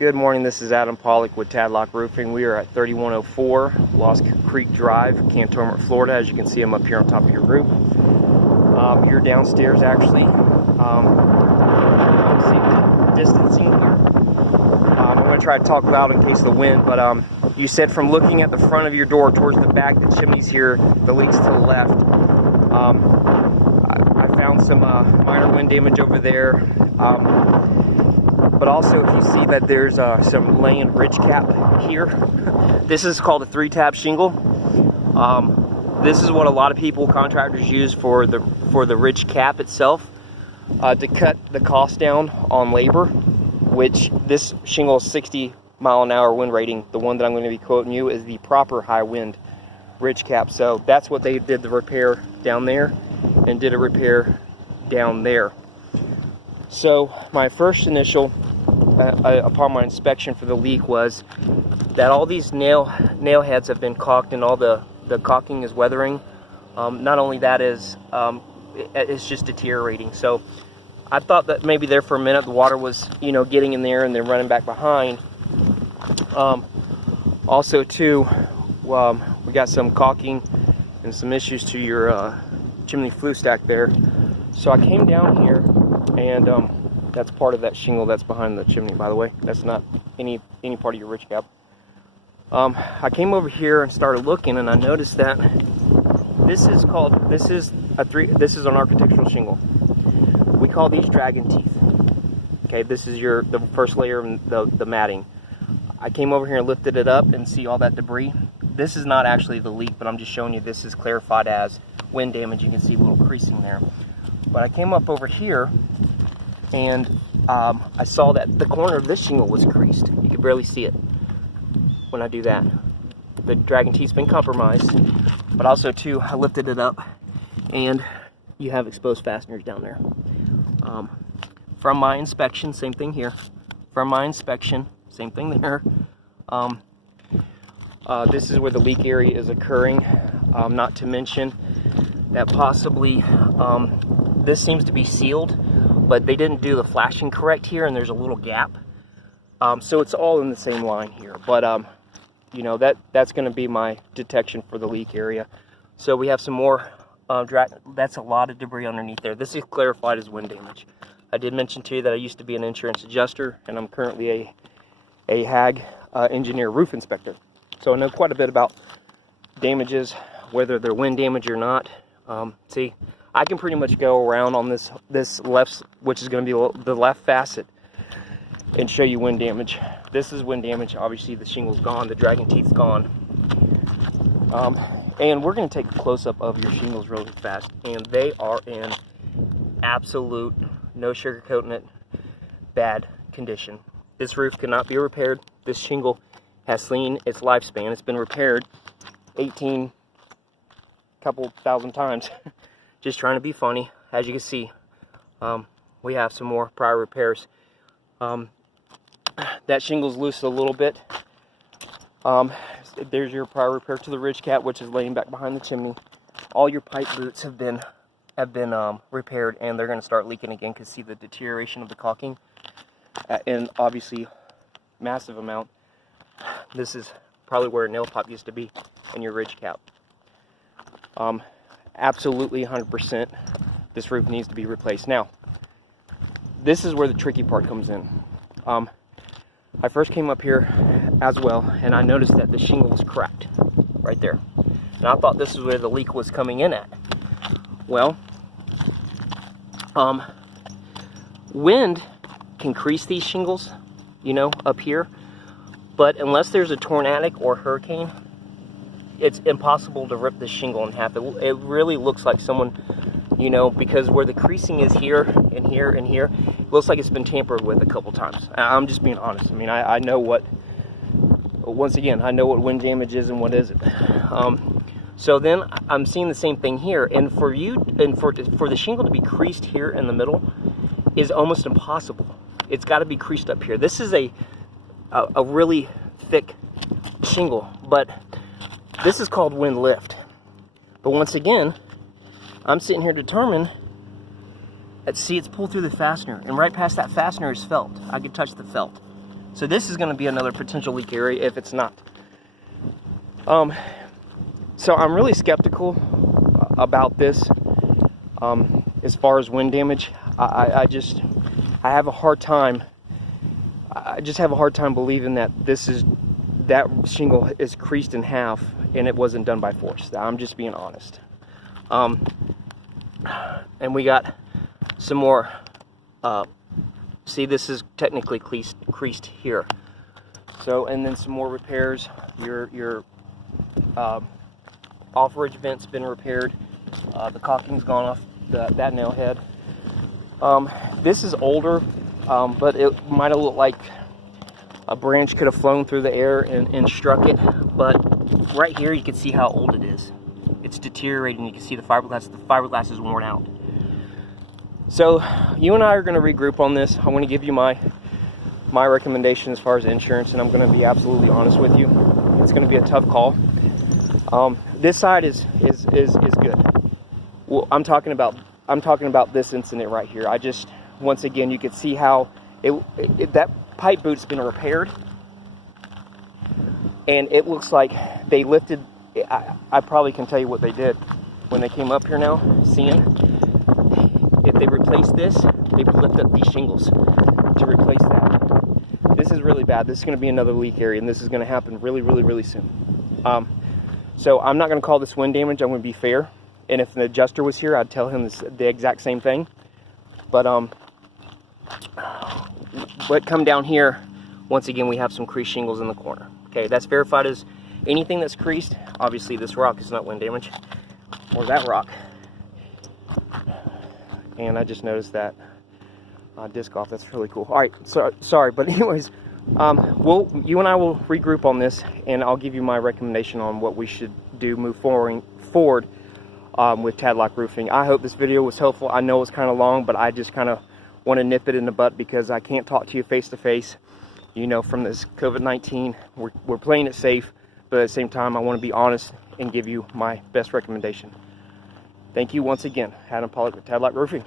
Good morning, this is Adam Pollock with Tadlock Roofing. We are at 3104 Lost Creek Drive, Cantonment, Florida. As you can see, I'm up here on top of your roof. You're downstairs actually. Safe distancing here. I'm going to try to talk loud in case of the wind, but you said from looking at the front of your door towards the back, the chimney's here, the leak's to the left. I found some minor wind damage over there. But also, if you see that there's some laying ridge cap here, this is called a 3-tab shingle. This is what a lot of contractors use for the ridge cap itself to cut the cost down on labor. Which this shingle is 60-mile-an-hour wind rating. The one that I'm going to be quoting you is the proper high wind ridge cap. So that's what they did the repair down there, and did a repair down there. So my first initial upon my inspection for the leak was that all these nail heads have been caulked, and all the caulking is weathering. Not only that is it's just deteriorating. So I thought that maybe there for a minute the water was getting in there and then running back behind. Also too, we got some caulking and some issues to your chimney flue stack there. So I came down here, and that's part of that shingle that's behind the chimney, by the way. That's not any part of your ridge cap. I came over here and started looking, and I noticed that this is an architectural shingle. We call these dragon teeth. Okay, this is the first layer of the matting. I came over here and lifted it up and see all that debris. This is not actually the leak, but I'm just showing you this is clarified as wind damage. You can see a little creasing there. But I came up over here, and I saw that the corner of this shingle was creased. You could barely see it when I do that. The dragon teeth's been compromised, but also too, I lifted it up, and you have exposed fasteners down there. From my inspection, same thing here. From my inspection, same thing there. This is where the leak area is occurring. Not to mention that possibly this seems to be sealed, but they didn't do the flashing correct here, and there's a little gap. So it's all in the same line here. But that's going to be my detection for the leak area. So we have some more that's a lot of debris underneath there. This is clarified as wind damage. I did mention to you that I used to be an insurance adjuster, and I'm currently a HAG engineer roof inspector. So I know quite a bit about damages, whether they're wind damage or not. See, I can pretty much go around on this left, which is going to be the left facet, and show you wind damage. This is wind damage. Obviously the shingle's gone, the dragon teeth's gone. And we're going to take a close-up of your shingles really fast, and they are in absolute, no sugarcoating it, bad condition. This roof cannot be repaired. This shingle has seen its lifespan. It's been repaired couple thousand times. Just trying to be funny. As you can see, we have some more prior repairs. That shingle's loose a little bit. There's your prior repair to the ridge cap, which is laying back behind the chimney. All your pipe boots have been repaired, and they're going to start leaking again because see the deterioration of the caulking, and obviously massive amount. This is probably where a nail pop used to be in your ridge cap. Absolutely 100%, this roof needs to be replaced. Now, this is where the tricky part comes in. I first came up here as well, and I noticed that the shingle was cracked right there. And I thought this is where the leak was coming in at. Well, wind can crease these shingles, up here. But unless there's a tornadic or hurricane, it's impossible to rip this shingle in half. It really looks like someone, because where the creasing is here and here and here, it looks like it's been tampered with a couple times. I'm just being honest. I mean, I know once again, I know what wind damage is and what isn't. So then I'm seeing the same thing here. And for the shingle to be creased here in the middle is almost impossible. It's got to be creased up here. This is a really thick shingle, but this is called wind lift. But once again, I'm sitting here determined that, see, it's pulled through the fastener, and right past that fastener is felt. I could touch the felt. So this is going to be another potential leak area if it's not. So I'm really skeptical about this as far as wind damage. I have a hard time. I just have a hard time believing that that shingle is creased in half and it wasn't done by force. I'm just being honest. And we got some more. See, this is technically creased here. So, and then some more repairs. Your off-ridge vent's been repaired. The caulking's gone off that nail head. This is older, but it might have looked like a branch could have flown through the air and struck it. But right here, you can see how old it is. It's deteriorating. You can see the fiberglass. The fiberglass is worn out. So you and I are going to regroup on this. I want to give you my recommendation as far as insurance, and I'm going to be absolutely honest with you. It's going to be a tough call. This side is good. Well, I'm talking about this incident right here. Once again, you could see how that pipe boot's been repaired, and it looks like they lifted. I probably can tell you what they did when they came up here now, seeing. If they replace this, they would lift up these shingles to replace that. This is really bad. This is going to be another leak area, and this is going to happen really, really, really soon. So I'm not going to call this wind damage. I'm going to be fair. And if an adjuster was here, I'd tell him the exact same thing. But come down here, once again, we have some creased shingles in the corner. Okay, that's verified as anything that's creased. Obviously, this rock is not wind damage, or that rock. And I just noticed that disc off. That's really cool. All right, so sorry, but anyways, you and I will regroup on this, and I'll give you my recommendation on what we should do move forward with Tadlock Roofing. I hope this video was helpful. I know it's kind of long, but I just kind of want to nip it in the butt because I can't talk to you face to face. You know, from this COVID-19, we're playing it safe, but at the same time, I want to be honest and give you my best recommendation. Thank you once again. Adam Pollock with Tadlock Roofing.